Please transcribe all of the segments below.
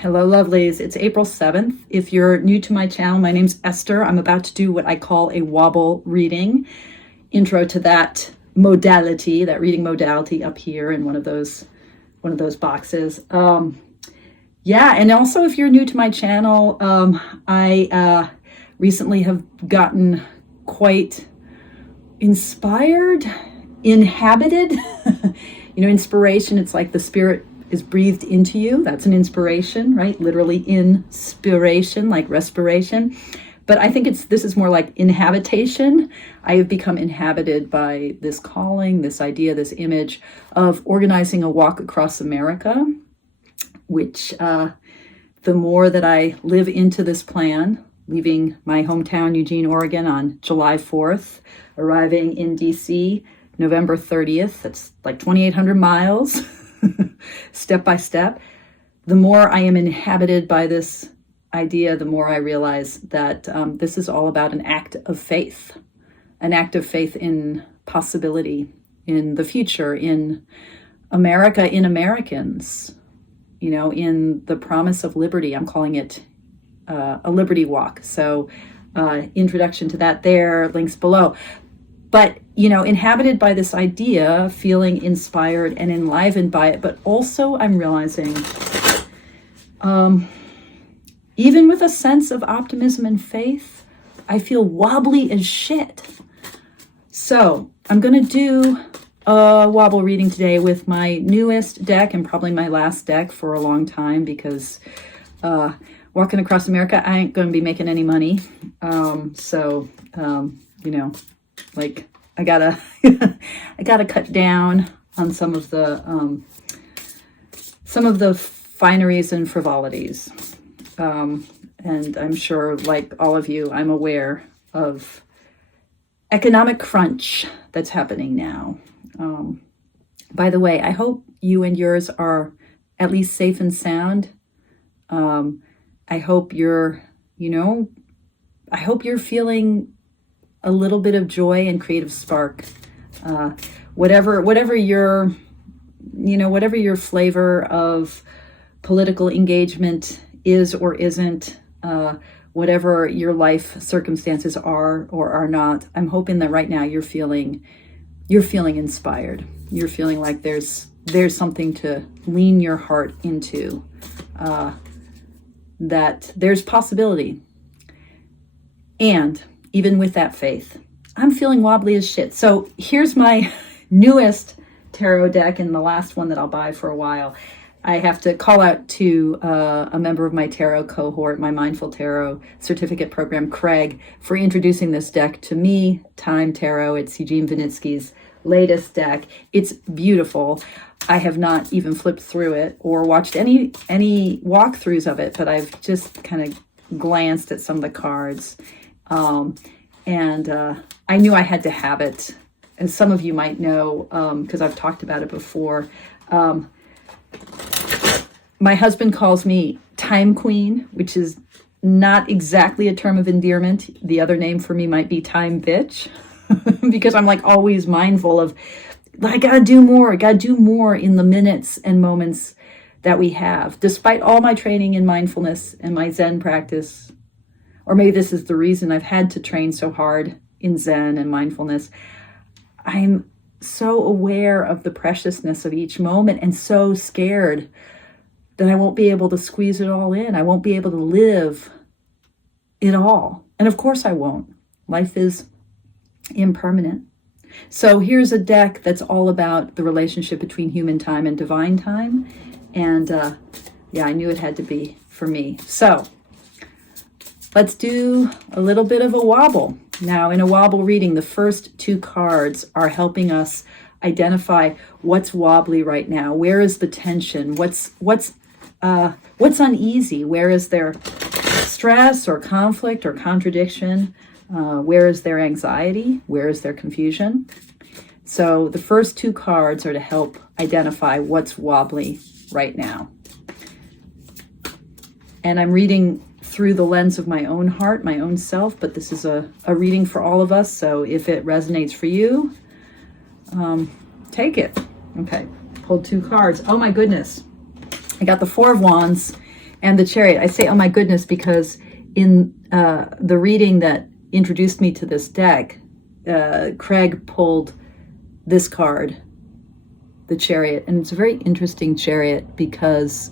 Hello, lovelies. It's April 7th. If you're new to my channel, my name's Esther. I'm about to do what I call a wobble reading. Intro to that modality, that reading modality up here in one of those boxes. Yeah, and also if you're new to my channel, I recently have gotten quite inspired, inhabited. Inspiration, it's like the spirit is breathed into you. That's an inspiration, right? Literally inspiration, like respiration. But I think this is more like inhabitation. I have become inhabited by this calling, this idea, this image of organizing a walk across America, which the more that I live into this plan, leaving my hometown, Eugene, Oregon on July 4th, arriving in DC November 30th, that's like 2,800 miles, step by step. The more I am inhabited by this idea, the more I realize that this is all about an act of faith in possibility, in the future, in America, in Americans, in the promise of liberty. I'm calling it a liberty walk. So introduction to that there, links below. But, inhabited by this idea, feeling inspired and enlivened by it, but also I'm realizing, even with a sense of optimism and faith, I feel wobbly as shit. So I'm going to do a wobble reading today with my newest deck and probably my last deck for a long time, because walking across America, I ain't going to be making any money. I gotta I gotta cut down on some of the fineries and frivolities, and I'm sure, like all of you, I'm aware of economic crunch that's happening now. By the way, I hope you and yours are at least safe and sound. I hope you're feeling a little bit of joy and creative spark. Whatever your flavor of political engagement is or isn't, whatever your life circumstances are or are not, I'm hoping that right now you're feeling inspired. You're feeling like there's something to lean your heart into, that there's possibility. And even with that faith, I'm feeling wobbly as shit. So here's my newest tarot deck and the last one that I'll buy for a while. I have to call out to a member of my tarot cohort, my Mindful Tarot certificate program, Craig, for introducing this deck to me, Time Tarot. It's Eugene Vinitsky's latest deck. It's beautiful. I have not even flipped through it or watched any walkthroughs of it, but I've just kind of glanced at some of the cards. And I knew I had to have it. As some of you might know, because I've talked about it before, my husband calls me Time Queen, which is not exactly a term of endearment. The other name for me might be Time Bitch, because I'm like always mindful of, I gotta do more in the minutes and moments that we have. Despite all my training in mindfulness and my Zen practice, or maybe this is the reason I've had to train so hard in Zen and mindfulness, I'm so aware of the preciousness of each moment and so scared that I won't be able to squeeze it all in. I won't be able to live it all. And of course I won't. Life is impermanent. So here's a deck that's all about the relationship between human time and divine time. And yeah, I knew it had to be for me. So let's do a little bit of a wobble. Now, in a wobble reading, the first two cards are helping us identify what's wobbly right now. Where is the tension? What's uneasy? Where is there stress or conflict or contradiction? Where is there anxiety? Where is there confusion? So the first two cards are to help identify what's wobbly right now. And I'm reading through the lens of my own heart, my own self, but this is a reading for all of us. So if it resonates for you, take it. Okay, pulled two cards. Oh my goodness. I got the Four of Wands And the chariot, I say, oh my goodness, because in the reading that introduced me to this deck, Craig pulled this card, the chariot. And it's a very interesting chariot because,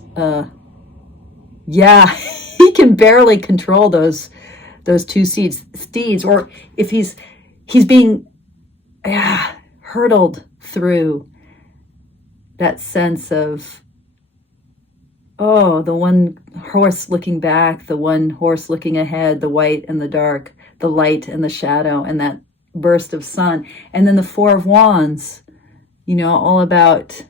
yeah, he can barely control those two steeds, or if he's being hurtled through that sense of, oh, the one horse looking back, the one horse looking ahead, the white and the dark, the light and the shadow, and that burst of sun. And then the Four of Wands, all about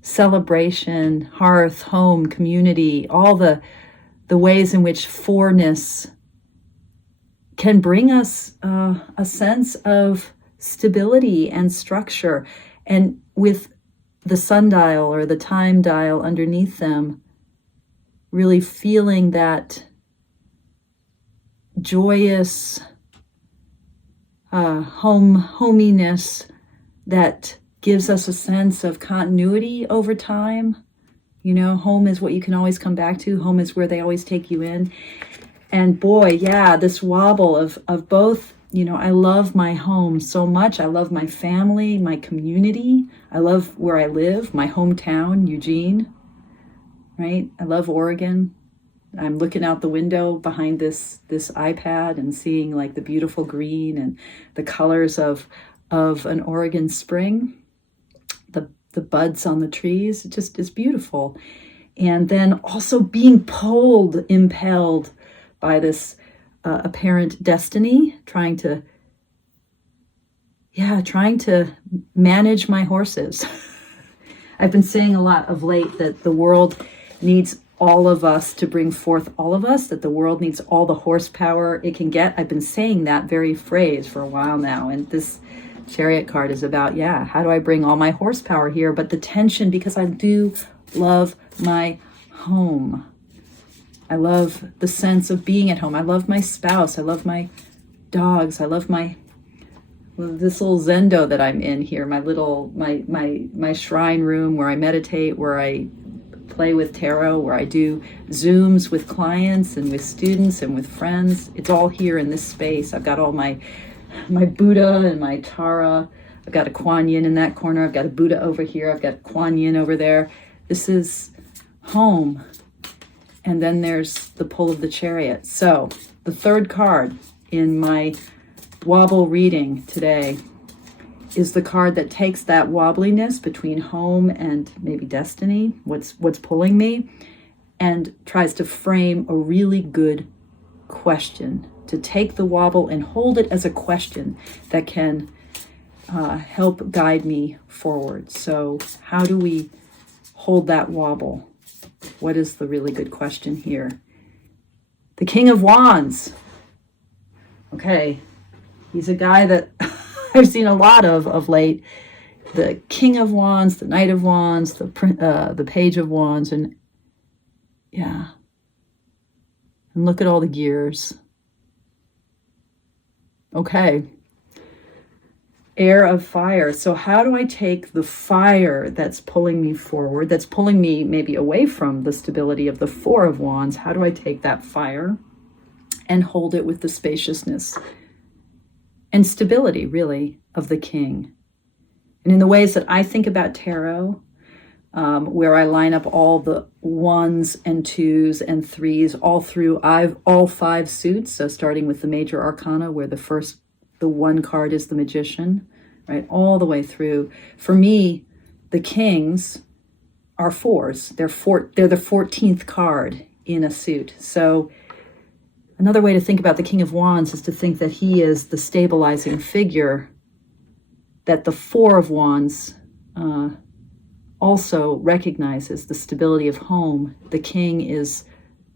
celebration, hearth, home, community, all the ways in which fourness can bring us a sense of stability and structure. And with the sundial or the time dial underneath them, really feeling that joyous hominess that gives us a sense of continuity over time. Home is what you can always come back to. Home is where they always take you in. And boy, yeah, this wobble of both, I love my home so much. I love my family, my community. I love where I live, my hometown, Eugene, right? I love Oregon. I'm looking out the window behind this iPad and seeing like the beautiful green and the colors of an Oregon spring, the buds on the trees. It just is beautiful. And then also being impelled by this apparent destiny, trying to manage my horses. I've been saying a lot of late that the world needs all of us to bring forth all of us, that the world needs all the horsepower it can get. I've been saying that very phrase for a while now. And this chariot card is about, how do I bring all my horsepower here? But the tension, because I do love my home. I love the sense of being at home. I love my spouse. I love my dogs. I love this little zendo that I'm in here, my shrine room where I meditate, where I play with tarot, where I do Zooms with clients and with students and with friends. It's all here in this space. I've got all my Buddha and my Tara. I've got a Kuan Yin in that corner. I've got a Buddha over here. I've got Kuan Yin over there. This is home. And then there's the pull of the chariot. So the third card in my wobble reading today is the card that takes that wobbliness between home and maybe destiny, what's pulling me, and tries to frame a really good question, to take the wobble and hold it as a question that can help guide me forward. So how do we hold that wobble? What is the really good question here? The King of Wands. Okay, he's a guy that I've seen a lot of late. The King of Wands, the Knight of Wands, the Page of Wands, and and look at all the gears. Okay. Air of fire. So how do I take the fire that's pulling me forward, that's pulling me maybe away from the stability of the Four of Wands? How do I take that fire and hold it with the spaciousness and stability, really, of the King? And in the ways that I think about tarot, where I line up all the ones and twos and threes all through all five suits. So starting with the major arcana, where the one card is the Magician, right? All the way through. For me, the Kings are fours. They're the 14th card in a suit. So another way to think about the King of Wands is to think that he is the stabilizing figure, that the Four of Wands also recognizes the stability of home. The King is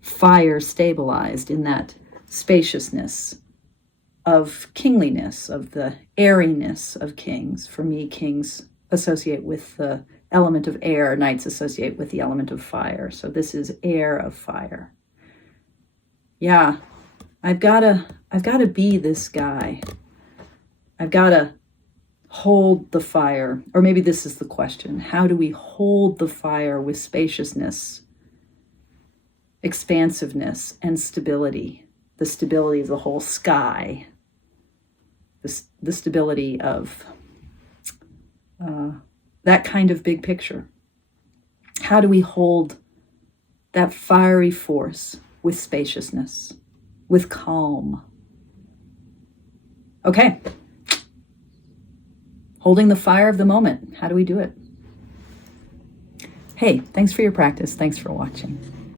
fire stabilized in that spaciousness of kingliness, of the airiness of kings. For me, kings associate with the element of air, knights associate with the element of fire. So this is air of fire. Yeah, I've gotta be this guy. I've gotta hold the fire. Or maybe this is the question. How do we hold the fire with spaciousness expansiveness and stability, the stability of the whole sky, the stability of that kind of big picture. How do we hold that fiery force with spaciousness, with calm? Okay. Holding the fire of the moment. How do we do it? Hey, thanks for your practice. Thanks for watching.